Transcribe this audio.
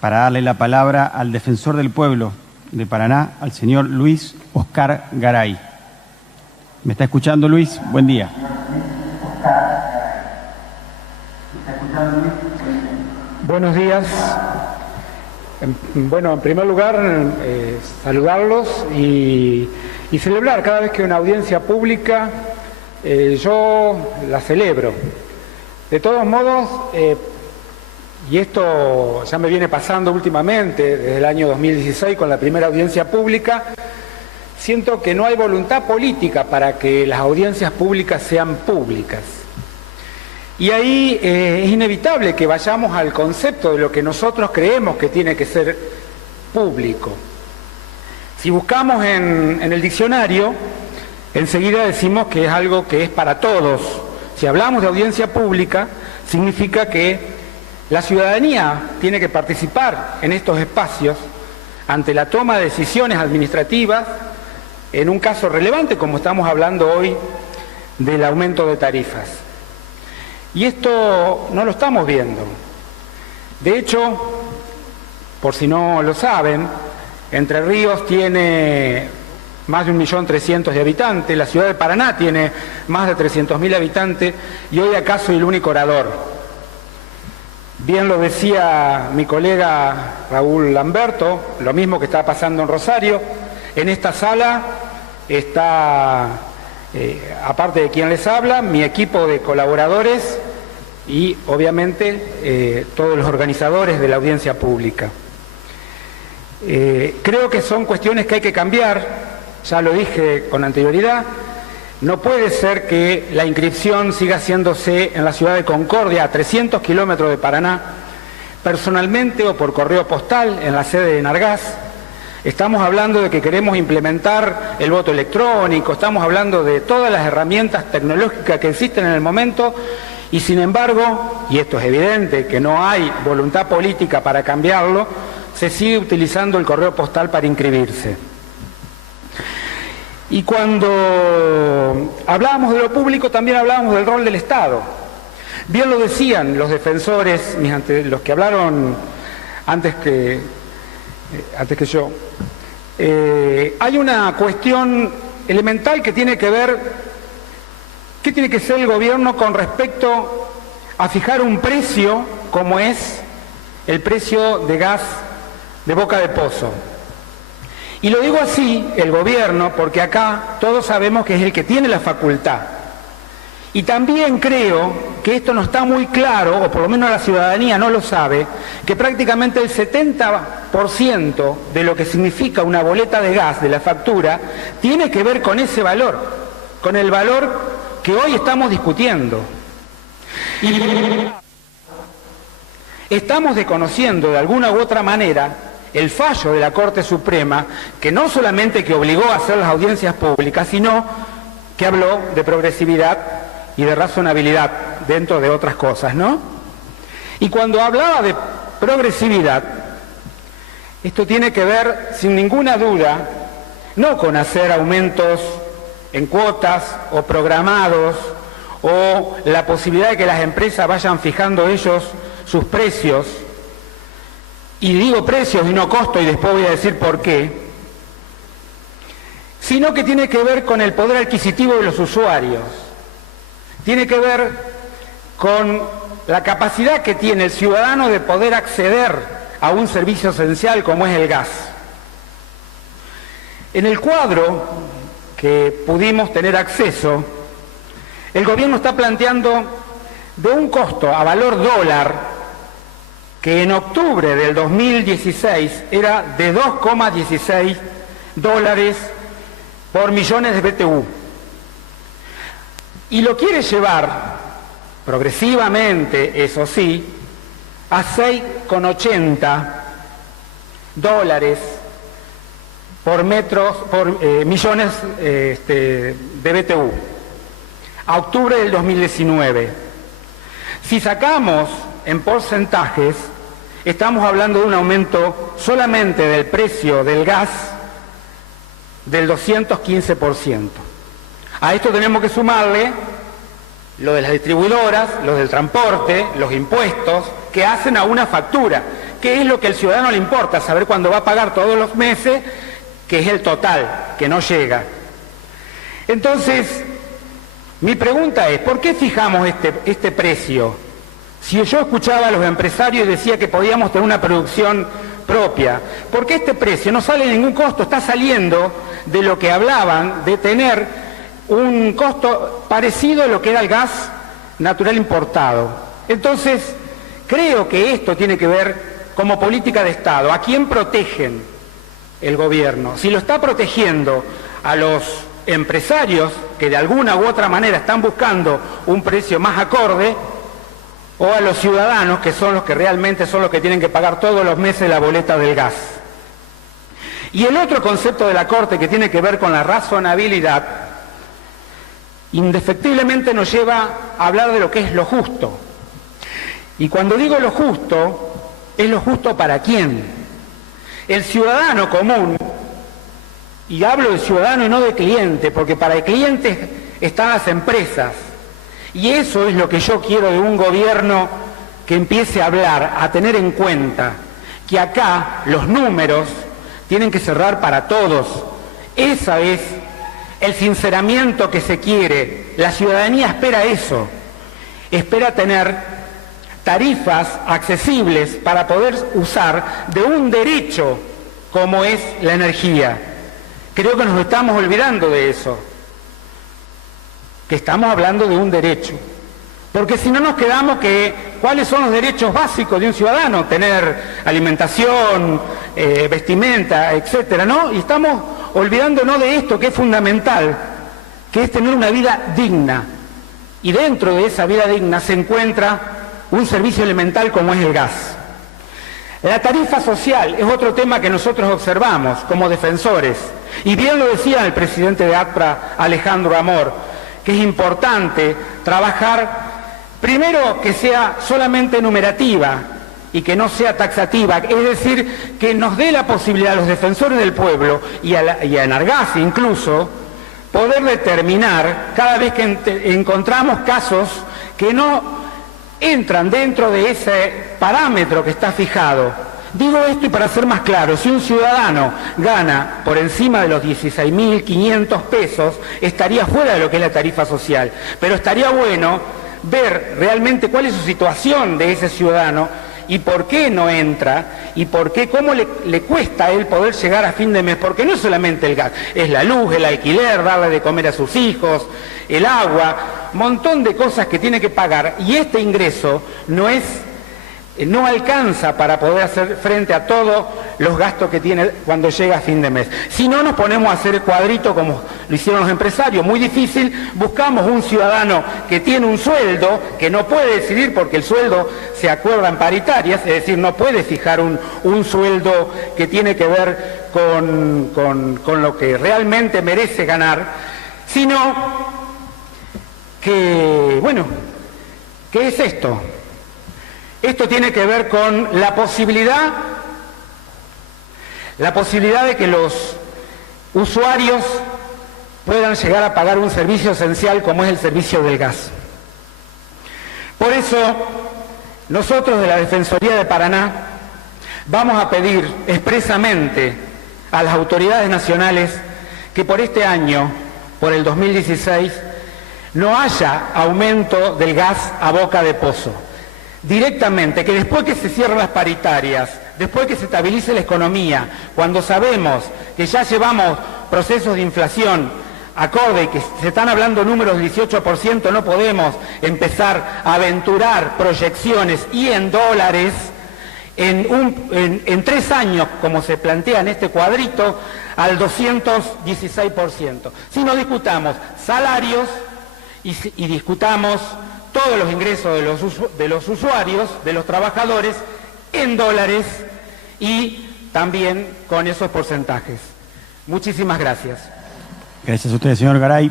para darle la palabra al defensor del pueblo de Paraná, al señor Luis Oscar Garay. ¿Me está escuchando, Luis? Buen día. Buenos días. Bueno, en primer lugar, saludarlos y celebrar cada vez que hay una audiencia pública, yo la celebro. De todos modos, y esto ya me viene pasando últimamente, desde el año 2016 con la primera audiencia pública, siento que no hay voluntad política para que las audiencias públicas sean públicas. Y ahí es inevitable que vayamos al concepto de lo que nosotros creemos que tiene que ser público. Si buscamos en el diccionario, enseguida decimos que es algo que es para todos. Si hablamos de audiencia pública, significa que la ciudadanía tiene que participar en estos espacios ante la toma de decisiones administrativas, en un caso relevante como estamos hablando hoy del aumento de tarifas. Y esto no lo estamos viendo. De hecho, por si no lo saben, Entre Ríos tiene más de 1.300.000 de habitantes, la ciudad de Paraná tiene más de 300.000 habitantes y hoy acá soy el único orador. Bien lo decía mi colega Raúl Lamberto, lo mismo que está pasando en Rosario. En esta sala está, aparte de quien les habla, mi equipo de colaboradores y obviamente todos los organizadores de la audiencia pública. Creo que son cuestiones que hay que cambiar, ya lo dije con anterioridad. No puede ser que la inscripción siga haciéndose en la ciudad de Concordia, a 300 kilómetros de Paraná, personalmente o por correo postal en la sede de Nargás. Estamos hablando de que queremos implementar el voto electrónico, estamos hablando de todas las herramientas tecnológicas que existen en el momento y sin embargo, y esto es evidente, que no hay voluntad política para cambiarlo, se sigue utilizando el correo postal para inscribirse. Y cuando hablábamos de lo público, también hablábamos del rol del Estado. Bien lo decían los defensores, los que hablaron antes que yo. Hay una cuestión elemental que tiene que ver, ¿qué tiene que hacer el gobierno con respecto a fijar un precio como es el precio de gas de boca de pozo? Y lo digo así, el gobierno, porque acá todos sabemos que es el que tiene la facultad. Y también creo que esto no está muy claro, o por lo menos la ciudadanía no lo sabe, que prácticamente el 70% de lo que significa una boleta de gas, de la factura, tiene que ver con ese valor, con el valor que hoy estamos discutiendo. Y estamos desconociendo de alguna u otra manera el fallo de la Corte Suprema, que no solamente que obligó a hacer las audiencias públicas, sino que habló de progresividad y de razonabilidad, dentro de otras cosas, ¿no? Y cuando hablaba de progresividad, esto tiene que ver, sin ninguna duda, no con hacer aumentos en cuotas o programados, o la posibilidad de que las empresas vayan fijando ellos sus precios, y digo precios y no costo, y después voy a decir por qué, sino que tiene que ver con el poder adquisitivo de los usuarios, tiene que ver con la capacidad que tiene el ciudadano de poder acceder a un servicio esencial como es el gas. En el cuadro que pudimos tener acceso, el gobierno está planteando de un costo a valor dólar que en octubre del 2016 era de 2,16 dólares por millones de BTU. Y lo quiere llevar progresivamente, eso sí, a 6,80 dólares por millones de BTU. A octubre del 2019. Si sacamos en porcentajes, estamos hablando de un aumento solamente del precio del gas del 215%. A esto tenemos que sumarle lo de las distribuidoras, lo del transporte, los impuestos que hacen a una factura, qué es lo que al ciudadano le importa, saber cuándo va a pagar todos los meses, que es el total, que no llega. Entonces, mi pregunta es, ¿por qué fijamos este precio? Si yo escuchaba a los empresarios y decía que podíamos tener una producción propia, ¿por qué este precio no sale ningún costo? Está saliendo de lo que hablaban, de tener un costo parecido a lo que era el gas natural importado. Entonces, creo que esto tiene que ver como política de Estado. ¿A quién protegen el gobierno? Si lo está protegiendo a los empresarios que de alguna u otra manera están buscando un precio más acorde, o a los ciudadanos que son los que realmente son los que tienen que pagar todos los meses la boleta del gas. Y el otro concepto de la Corte que tiene que ver con la razonabilidad, indefectiblemente nos lleva a hablar de lo que es lo justo. Y cuando digo lo justo, es lo justo para quién. El ciudadano común, y hablo de ciudadano y no de cliente, porque para el cliente están las empresas, y eso es lo que yo quiero de un gobierno que empiece a hablar, a tener en cuenta que acá los números tienen que cerrar para todos. Ese es el sinceramiento que se quiere. La ciudadanía espera eso, espera tener tarifas accesibles para poder usar de un derecho como es la energía. Creo que nos estamos olvidando de eso, que estamos hablando de un derecho, porque si no nos quedamos que cuáles son los derechos básicos de un ciudadano, tener alimentación, vestimenta, etcétera, ¿no? Y estamos olvidándonos de esto que es fundamental, que es tener una vida digna, y dentro de esa vida digna se encuentra un servicio elemental como es el gas. La tarifa social es otro tema que nosotros observamos como defensores, y bien lo decía el presidente de ATPRA, Alejandro Amor, que es importante trabajar, primero, que sea solamente numerativa y que no sea taxativa, es decir, que nos dé la posibilidad a los defensores del pueblo y a Enargasi incluso, poder determinar cada vez que encontramos casos que no entran dentro de ese parámetro que está fijado. Digo esto y para ser más claro, si un ciudadano gana por encima de los 16.500 pesos, estaría fuera de lo que es la tarifa social. Pero estaría bueno ver realmente cuál es su situación de ese ciudadano y por qué no entra y por qué, cómo le cuesta a él poder llegar a fin de mes, porque no es solamente el gas, es la luz, el alquiler, darle de comer a sus hijos, el agua, montón de cosas que tiene que pagar, y este ingreso no alcanza para poder hacer frente a todos los gastos que tiene cuando llega a fin de mes. Si no, nos ponemos a hacer cuadrito como lo hicieron los empresarios, muy difícil. Buscamos un ciudadano que tiene un sueldo, que no puede decidir porque el sueldo se acuerda en paritarias, es decir, no puede fijar un sueldo que tiene que ver con lo que realmente merece ganar, sino que, bueno, ¿qué es esto? Esto tiene que ver con la posibilidad de que los usuarios puedan llegar a pagar un servicio esencial como es el servicio del gas. Por eso, nosotros de la Defensoría de Paraná vamos a pedir expresamente a las autoridades nacionales que por este año, por el 2016, no haya aumento del gas a boca de pozo. Directamente, que después que se cierren las paritarias, después que se estabilice la economía, cuando sabemos que ya llevamos procesos de inflación acorde y que se están hablando números del 18%, no podemos empezar a aventurar proyecciones y en dólares en 3 años, como se plantea en este cuadrito, al 216%. Si no discutamos salarios y discutamos todos los ingresos de los usuarios, de los trabajadores, en dólares y también con esos porcentajes. Muchísimas gracias. Gracias a usted, señor Garay.